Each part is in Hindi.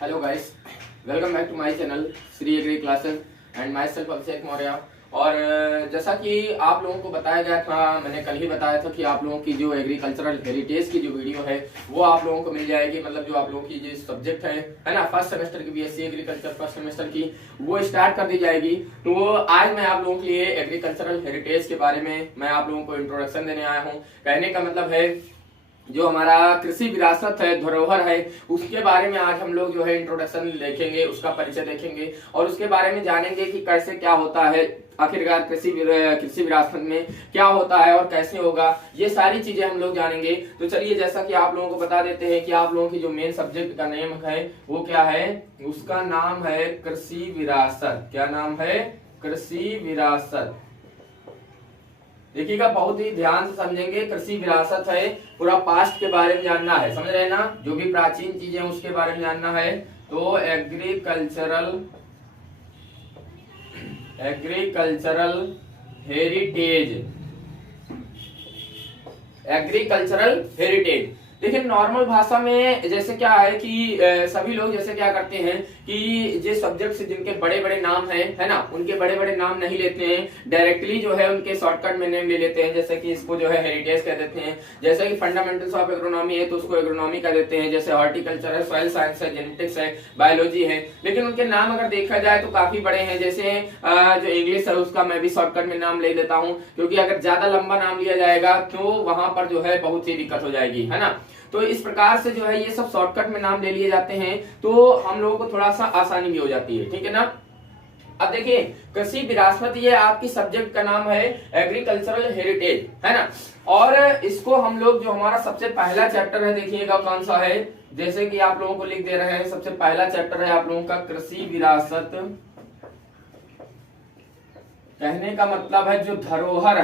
Hello guys, welcome back to my channel Shri agri classes and myself Abhishek Maurya. और जैसा कि आप लोगों को बताया गया था, मैंने कल ही बताया था कि आप लोगों की जो एग्रीकल्चरल हेरिटेज की जो वीडियो है वो आप लोगों को मिल जाएगी। मतलब जो आप लोगों की जो सब्जेक्ट है ना, फर्स्ट सेमेस्टर की बीएससी एग्रीकल्चर फर्स्ट सेमेस्टर की, वो स्टार्ट कर दी जाएगी। तो आज मैं आप लोगों के लिए एग्रीकल्चरल हेरिटेज के बारे में मैं आप लोगों को इंट्रोडक्शन देने आया हूँ। कहने का मतलब है जो हमारा कृषि विरासत है, धरोहर है, उसके बारे में आज हम लोग जो है इंट्रोडक्शन देखेंगे, उसका परिचय देखेंगे और उसके बारे में जानेंगे कि कैसे क्या होता है, आखिरकार कृषि विरासत में क्या होता है और कैसे होगा, ये सारी चीजें हम लोग जानेंगे। तो चलिए, जैसा कि आप लोगों को बता देते हैं कि आप लोगों की जो मेन सब्जेक्ट का नेम है वो क्या है, उसका नाम है कृषि विरासत। क्या नाम है? कृषि विरासत। देखिएगा, बहुत ही ध्यान से समझेंगे। कृषि विरासत है, पूरा पास्ट के बारे में जानना है, समझ रहे हैं ना, जो भी प्राचीन चीजें उसके बारे में जानना है। तो एग्रीकल्चरल हेरिटेज, एग्रीकल्चरल हेरिटेज। देखिए, नॉर्मल भाषा में जैसे क्या है कि सभी लोग जैसे क्या करते हैं कि जो सब्जेक्ट से जिनके बड़े बड़े नाम है ना, उनके बड़े बड़े नाम नहीं लेते हैं, डायरेक्टली जो है उनके शॉर्टकट में नेम ले लेते हैं। जैसे कि इसको जो है हेरिटेज कह देते हैं। जैसे कि फंडामेंटल्स ऑफ एग्रोनॉमी है तो उसको एग्रोनॉमी कह देते हैं। जैसे हॉर्टिकल्चर है, सॉइल साइंस है, जेनेटिक्स है, बायोलॉजी है। लेकिन उनके नाम अगर देखा जाए तो काफी बड़े हैं। जैसे जो इंग्लिश है उसका मैं भी शॉर्टकट में नाम ले लेता हूँ, क्योंकि अगर ज्यादा लंबा नाम लिया जाएगा तो वहां पर जो है बहुत सी दिक्कत हो जाएगी, है ना। तो इस प्रकार से जो है ये सब शॉर्टकट में नाम ले लिए जाते हैं, तो हम लोगों को थोड़ा सा आसानी भी हो जाती है, ठीक है ना। अब देखिए, कृषि विरासत, ये आपकी सब्जेक्ट का नाम है एग्रीकल्चरल हेरिटेज, है ना। और इसको हम लोग जो हमारा सबसे पहला चैप्टर है, देखिएगा कौन सा है। जैसे कि आप लोगों को लिख दे रहे हैं, सबसे पहला चैप्टर है आप लोगों का कृषि विरासत। कहने का मतलब है जो धरोहर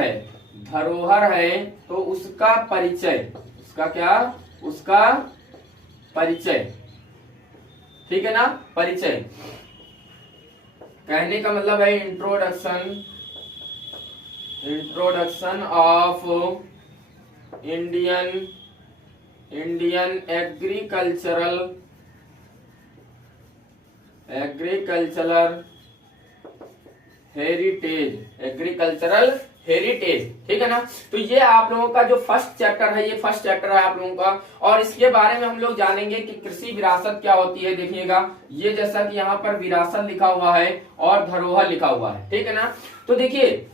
है तो उसका परिचय, उसका क्या, उसका परिचय, ठीक है ना, परिचय। कहने का मतलब है introduction of Indian agricultural heritage, ठीक है ना। तो ये आप लोगों का जो फर्स्ट चैप्टर है, ये फर्स्ट चैप्टर है आप लोगों का। और इसके बारे में हम लोग जानेंगे कि कृषि विरासत क्या होती है। देखिएगा, ये जैसा कि यहाँ पर विरासत लिखा हुआ है और धरोहर लिखा हुआ है, ठीक है ना। तो देखिए,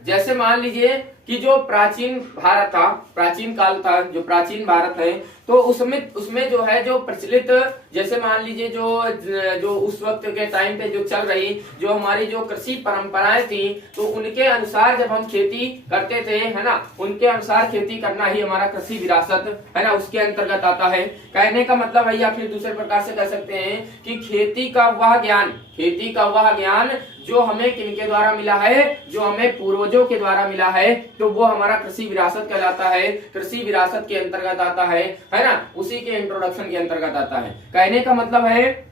जैसे मान लीजिए कि जो प्राचीन भारत था, प्राचीन काल था, जो प्राचीन भारत है, तो उसमें जो है जो प्रचलित, जैसे मान लीजिए जो उस वक्त के टाइम पे जो चल रही जो हमारी जो कृषि परंपराएं थी, तो उनके अनुसार जब हम खेती करते थे, है ना, उनके अनुसार खेती करना ही हमारा कृषि विरासत, है ना, उसके अंतर्गत आता है। कहने का मतलब है, या फिर दूसरे प्रकार से कह सकते हैं कि खेती का वह ज्ञान जो हमें किनके द्वारा मिला है, जो हमें पूर्वजों के द्वारा मिला है, तो वो हमारा कृषि विरासत कहलाता है, कृषि विरासत के अंतर्गत आता है ना, उसी के इंट्रोडक्शन के अंतर्गत आता है। कहने का मतलब है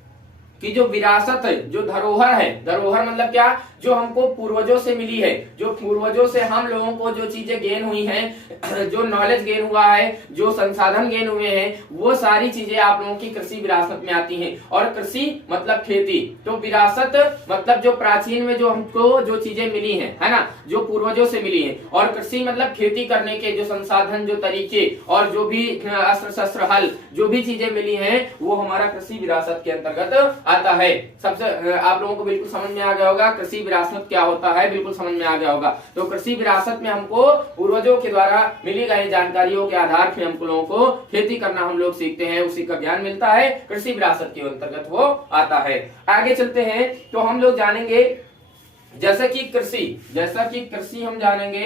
कि जो विरासत है, जो धरोहर है, धरोहर मतलब क्या, जो हमको पूर्वजों से मिली है, जो पूर्वजों से हम लोगों को जो चीजें गेन हुई हैं, जो नॉलेज गेन हुआ है, जो संसाधन गेन हुए हैं, वो सारी चीजें आप लोगों की कृषि विरासत में आती हैं। और कृषि मतलब खेती, तो विरासत मतलब जो प्राचीन में जो हमको जो चीजें मिली हैं, है ना, जो पूर्वजों से मिली हैं। और कृषि मतलब खेती करने के जो संसाधन, जो तरीके और जो भी अस्त्र शस्त्र, हल, जो भी चीजें मिली हैं, वो हमारा कृषि विरासत के अंतर्गत आता है। सबसे आप लोगों को बिल्कुल समझ में आ गया होगा कृषि विरासत क्या होता है, बिल्कुल समझ में आ गया होगा। तो कृषि विरासत में हमको पूर्वजों के द्वारा मिली गई जानकारियों के आधार पर हम लोगों को खेती करना हम लोग सीखते हैं, उसी का ज्ञान मिलता है, कृषि विरासत के अंतर्गत वो आता है। आगे चलते हैं तो हम लोग जानेंगे, जैसा कि कृषि हम जानेंगे,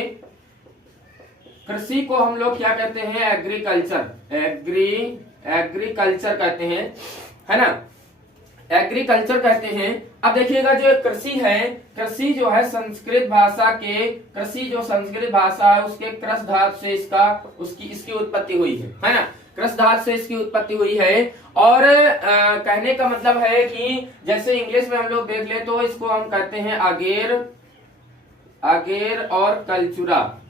कृषि को हम लोग क्या कहते हैं, एग्रीकल्चर कहते हैं, है ना, एग्रीकल्चर कहते हैं। अब देखिएगा, जो कृषि है, कृषि जो है संस्कृत भाषा है, उसके क्रस धातु से इसकी उत्पत्ति हुई है ना, क्रस धातु से इसकी उत्पत्ति हुई है। और कहने का मतलब है कि जैसे इंग्लिश में हम लोग देख ले तो इसको हम कहते हैं अगेर और कल्चुरा,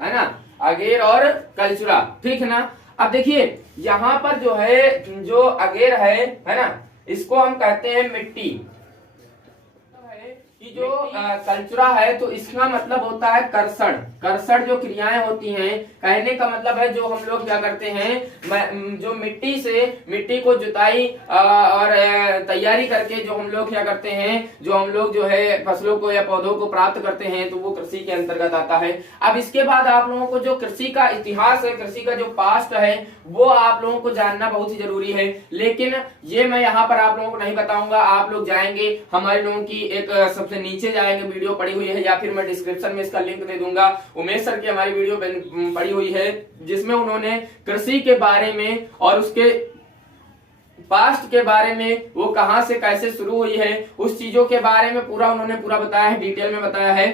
है ना, अगेर और कल्चुरा, ठीक है ना। अब देखिए यहाँ पर जो है, जो अगेर है ना, इसको हम कहते हैं मिट्टी। कि जो कल्चरा है तो इसका मतलब होता है कर्षण। कर्षण जो क्रियाएं होती हैं, कहने का मतलब है जो हम लोग क्या करते हैं, जो मिट्टी से मिट्टी को जुताई और तैयारी करके जो हम लोग क्या करते हैं, जो हम लोग जो है फसलों को या पौधों को प्राप्त करते हैं, तो वो कृषि के अंतर्गत आता है। अब इसके बाद आप लोगों को जो कृषि का इतिहास है, कृषि का जो पास्ट है, वो आप लोगों को जानना बहुत ही जरूरी है। लेकिन ये मैं यहाँ पर आप लोगों को नहीं बताऊंगा, आप लोग जाएंगे हमारे लोगों की एक सबसे नीचे जाएंगे, वीडियो पड़ी हुई है, या फिर मैं डिस्क्रिप्शन में इसका लिंक दे दूंगा। उमेश सर की हमारी वीडियो पड़ी हुई है, जिसमें उन्होंने कृषि के बारे में और उसके पास्ट के बारे में, वो कहां से कैसे शुरू हुई है, उस चीजों के बारे में पूरा उन्होंने पूरा बताया है, डिटेल में बताया है।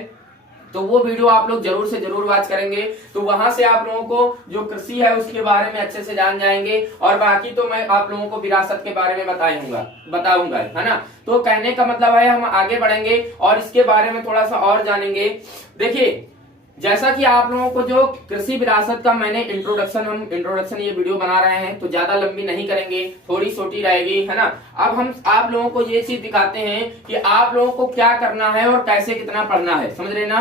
तो वो वीडियो आप लोग जरूर से जरूर वॉच करेंगे, तो वहां से आप लोगों को जो कृषि है उसके बारे में अच्छे से जान जाएंगे। और बाकी तो मैं आप लोगों को विरासत के बारे में बताऊंगा, है ना। तो कहने का मतलब है हम आगे बढ़ेंगे और इसके बारे में थोड़ा सा और जानेंगे। देखिए जैसा कि आप लोगों को जो कृषि विरासत का मैंने इंट्रोडक्शन ये वीडियो बना रहे हैं, तो ज्यादा लंबी नहीं करेंगे, थोड़ी छोटी रहेगी, है ना। अब हम आप लोगों को ये चीज दिखाते हैं कि आप लोगों को क्या करना है और कैसे कितना पढ़ना है, समझ रहे ना।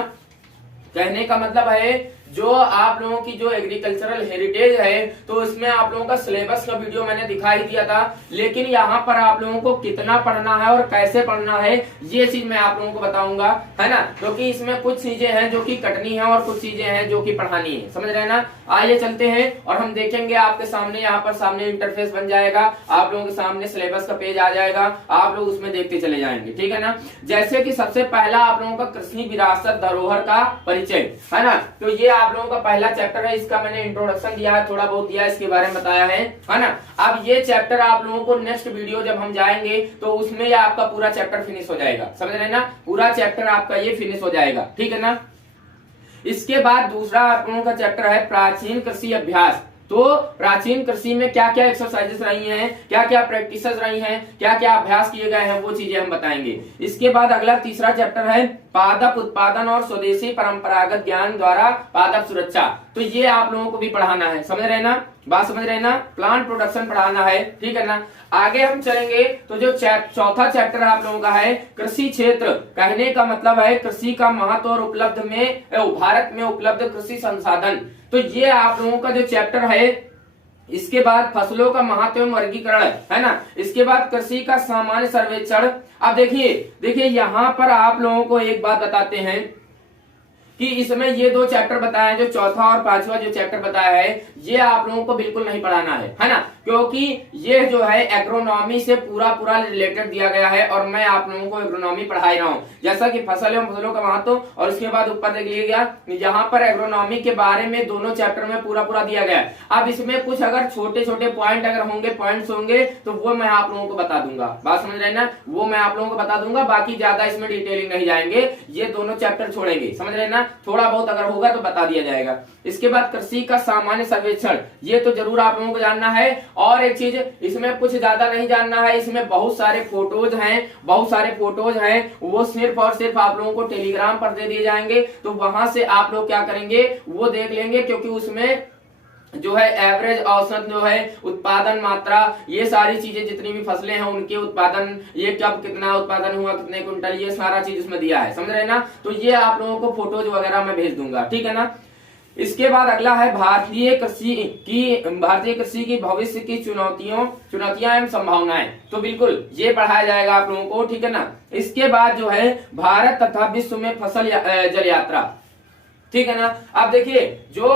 कहने का मतलब है जो आप लोगों की जो एग्रीकल्चरल हेरिटेज है, तो इसमें आप लोगों का सिलेबस का वीडियो मैंने दिखा ही दिया था, लेकिन यहाँ पर आप लोगों को कितना पढ़ना है और कैसे पढ़ना है, ये चीज मैं आप लोगों को बताऊंगा, है ना। क्योंकि इसमें कुछ चीजें हैं जो कि कटनी है और कुछ चीजें हैं जो कि पढ़ानी है, समझ रहे ना। आइए चलते हैं और हम देखेंगे आपके सामने, यहाँ पर सामने इंटरफेस बन जाएगा, आप लोगों के सामने सिलेबस का पेज आ जाएगा, आप लोग उसमें देखते चले जाएंगे, ठीक है ना। जैसे कि सबसे पहला आप लोगों का कृषि विरासत धरोहर का परिचय, है ना। तो ये आप लोगों का पहला चैप्टर है, इसका मैंने इंट्रोडक्शन दिया है, थोड़ा बहुत दिया है, इसके बारे में बताया है ना। अब ये चैप्टर आप लोगों को नेक्स्ट वीडियो जब हम जाएंगे तो उसमें ये आपका पूरा चैप्टर फिनिश हो जाएगा, समझ रहे ना। पूरा चैप्टर आपका ये फिनिश हो जाएगा, ठीक है ना। इसके बाद दूसरा आप लोगों का चैप्टर है प्राचीन कृषि अभ्यास। तो प्राचीन कृषि में क्या क्या एक्सरसाइजेस रही हैं, क्या क्या प्रैक्टिसेस रही हैं, क्या क्या अभ्यास किए गए हैं, वो चीजें हम बताएंगे। इसके बाद अगला तीसरा चैप्टर है पादप उत्पादन और स्वदेशी परंपरागत ज्ञान द्वारा पादप सुरक्षा। तो ये आप लोगों को भी पढ़ाना है, समझ रहे ना, बात समझ रहे ना। प्लांट प्रोडक्शन पढ़ाना है, ठीक है ना। आगे हम चलेंगे तो जो चौथा चैप्टर आप लोगों का है कृषि क्षेत्र। कहने का मतलब है कृषि का महत्व और उपलब्ध में भारत में उपलब्ध कृषि संसाधन। तो ये आप लोगों का जो चैप्टर है। इसके बाद फसलों का महत्व एवं वर्गीकरण, है ना। इसके बाद कृषि का सामान्य सर्वेक्षण। अब देखिए यहाँ पर आप लोगों को एक बात बताते हैं कि इसमें ये दो चैप्टर बताए हैं, जो चौथा और पांचवा जो चैप्टर बताया है, ये आप लोगों को बिल्कुल नहीं पढ़ाना है ना। क्योंकि ये जो है एग्रोनॉमी से पूरा रिलेटेड दिया गया है और मैं आप लोगों को एग्रोनॉमी पढ़ा रहा हूँ। जैसा कि फसल एवं फसलों का महत्व, और उसके बाद ऊपर देख लीजिएगा यहाँ पर एग्रोनॉमी के बारे में दोनों चैप्टर में पूरा दिया गया है। अब इसमें कुछ अगर छोटे छोटे पॉइंट अगर होंगे, पॉइंट्स होंगे, तो वो मैं आप लोगों को बता दूंगा, बात समझ रहे ना, वो मैं आप लोगों को बता दूंगा। बाकी ज्यादा इसमें डिटेलिंग नहीं जाएंगे, ये दोनों चैप्टर छोड़ेंगे, समझ रहे ना। थोड़ा बहुत अगर होगा तो बता दिया जाएगा। इसके बाद कृषि का सामान्य सर्वेक्षण, ये तो जरूर आप लोगों को जानना है। और एक चीज, इसमें कुछ ज्यादा नहीं जानना है, इसमें बहुत सारे फोटोज हैं, वो सिर्फ और सिर्फ आप लोगों को टेलीग्राम पर दे दिए जाएंगे। तो वहां से आप लोग क्या करेंगे, वो देख लेंगे, क्योंकि उसमें जो है एवरेज औसत जो है उत्पादन मात्रा, ये सारी चीजें जितनी भी फसलें हैं उनके उत्पादन, ये कब कितना उत्पादन हुआ, कितने कुंटल, ये सारा चीज उसमें दिया है, समझ रहे ना। तो ये आप लोगों को फोटोज वगैरह मैं भेज दूंगा, ठीक है ना। इसके बाद अगला है भारतीय कृषि की भविष्य की चुनौतियां एवं संभावनाएं। तो बिल्कुल ये पढ़ाया जाएगा आप लोगों को, ठीक है ना। इसके बाद जो है भारत तथा विश्व में फसल जल यात्रा, ठीक है ना। अब देखिए जो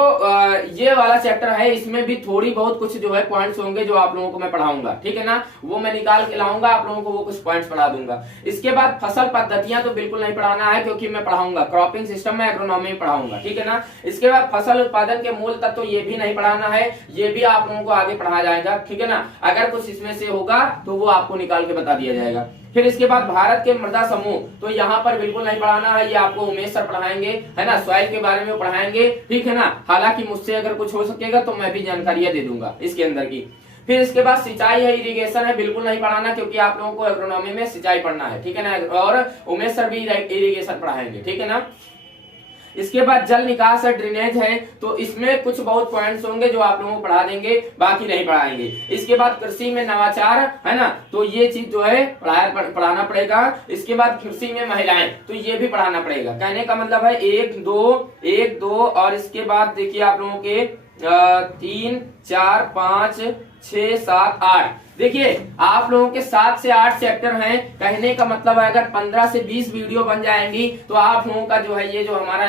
ये वाला चैप्टर है, इसमें भी थोड़ी बहुत कुछ जो है पॉइंट्स होंगे जो आप लोगों को मैं पढ़ाऊंगा, ठीक है ना। वो मैं निकाल के लाऊंगा, आप लोगों को वो कुछ पॉइंट्स पढ़ा दूंगा। इसके बाद फसल पद्धतियां तो बिल्कुल नहीं पढ़ाना है, क्योंकि मैं पढ़ाऊंगा क्रॉपिंग सिस्टम में एग्रोनॉमी में पढ़ाऊंगा, ठीक है ना। इसके बाद फसल उत्पादन के मूल तत्व, ये भी नहीं पढ़ाना है, ये भी आप लोगों को आगे पढ़ाया जाएगा, ठीक है ना। अगर कुछ इसमें से होगा तो वो आपको निकाल के बता दिया जाएगा। फिर इसके बाद भारत के मृदा समूह, तो यहाँ पर बिल्कुल नहीं पढ़ाना है, ये आपको उमेश सर पढ़ाएंगे, है ना। सॉइल के बारे में पढ़ाएंगे, ठीक है ना। हालांकि मुझसे अगर कुछ हो सकेगा तो मैं भी जानकारियां दे दूंगा इसके अंदर की। फिर इसके बाद सिंचाई है, इरिगेशन है, बिल्कुल नहीं पढ़ाना, क्योंकि आप लोगों को एग्रोनॉमी में सिंचाई पढ़ना है, ठीक है ना। और उमेश सर भी इरिगेशन पढ़ाएंगे, ठीक है ना। इसके बाद जल निकास है, ड्रेनेज है, तो इसमें कुछ बहुत पॉइंट्स होंगे जो आप लोगों को पढ़ा देंगे, बाकी नहीं पढ़ाएंगे। इसके बाद कृषि में नवाचार है ना, तो ये चीज जो है पढ़ाना पड़ेगा। इसके बाद कृषि में महिलाएं, तो ये भी पढ़ाना पड़ेगा। कहने का मतलब है 1 2 और इसके बाद देखिए आप लोगों के 3 4 5 6 7 8। देखिए आप लोगों के 7 से 8 चैप्टर हैं। कहने का मतलब है अगर 15 से 20 वीडियो बन जाएंगी तो आप लोगों का जो है ये जो हमारा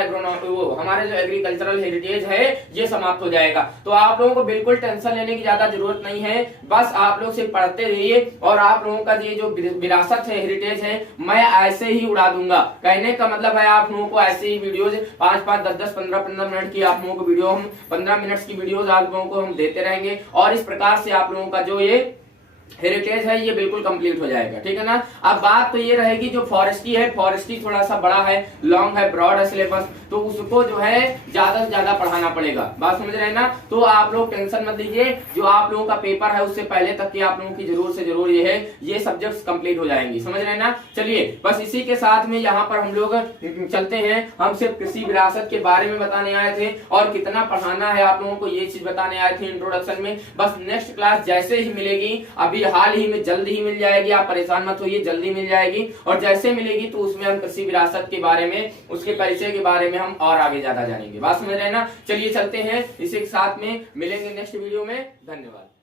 हमारे जो एग्रीकल्चरल हेरिटेज है ये समाप्त हो जाएगा। तो आप लोगों को बिल्कुल टेंशन लेने की ज्यादा जरूरत नहीं है, बस आप लोग सिर्फ पढ़ते रहिए और आप लोगों का ये जो विरासत है, हेरिटेज है, मैं ऐसे ही उड़ा दूंगा। कहने का मतलब है आप लोगों को ऐसे ही वीडियोज 5-5 10-10 15-15 मिनट की आप लोगों को वीडियो, हम 15 मिनट की वीडियोज आप लोगों को हम देते रहेंगे और इस प्रकार से आप लोगों का जो ये हेरिटेज है ये बिल्कुल कंप्लीट हो जाएगा। ठीक है ना। अब बात तो ये रहेगी जो फॉरेस्ट्री है, फॉरेस्ट्री थोड़ा सा बड़ा है, लॉन्ग है, ब्रॉड है सिलेबस, तो उसको जो है ज्यादा से ज्यादा पढ़ाना पड़ेगा। बात समझ रहे हैं ना। तो आप लोग टेंशन मत लीजिए, जो आप लोगों का पेपर है उससे पहले तक की आप लोगों की जरूर से जरूर ये है ये सब्जेक्ट्स कंप्लीट हो जाएंगी। समझ रहे हैं ना। चलिए बस इसी के साथ में यहाँ पर हम लोग चलते हैं। हम सिर्फ कृषि विरासत के बारे में बताने आए थे और कितना पढ़ाना है आप लोगों को ये चीज बताने आए थे इंट्रोडक्शन में। बस नेक्स्ट क्लास जैसे ही मिलेगी, अभी हाल ही में जल्दी ही मिल जाएगी, आप परेशान मत होइए, जल्दी मिल जाएगी। और जैसे मिलेगी तो उसमें हम कृषि विरासत के बारे में, उसके परिचय के बारे में हम और आगे ज्यादा जानेंगे। बात समझ रहे हैं ना। चलिए चलते हैं, इसी के साथ में मिलेंगे नेक्स्ट वीडियो में। धन्यवाद।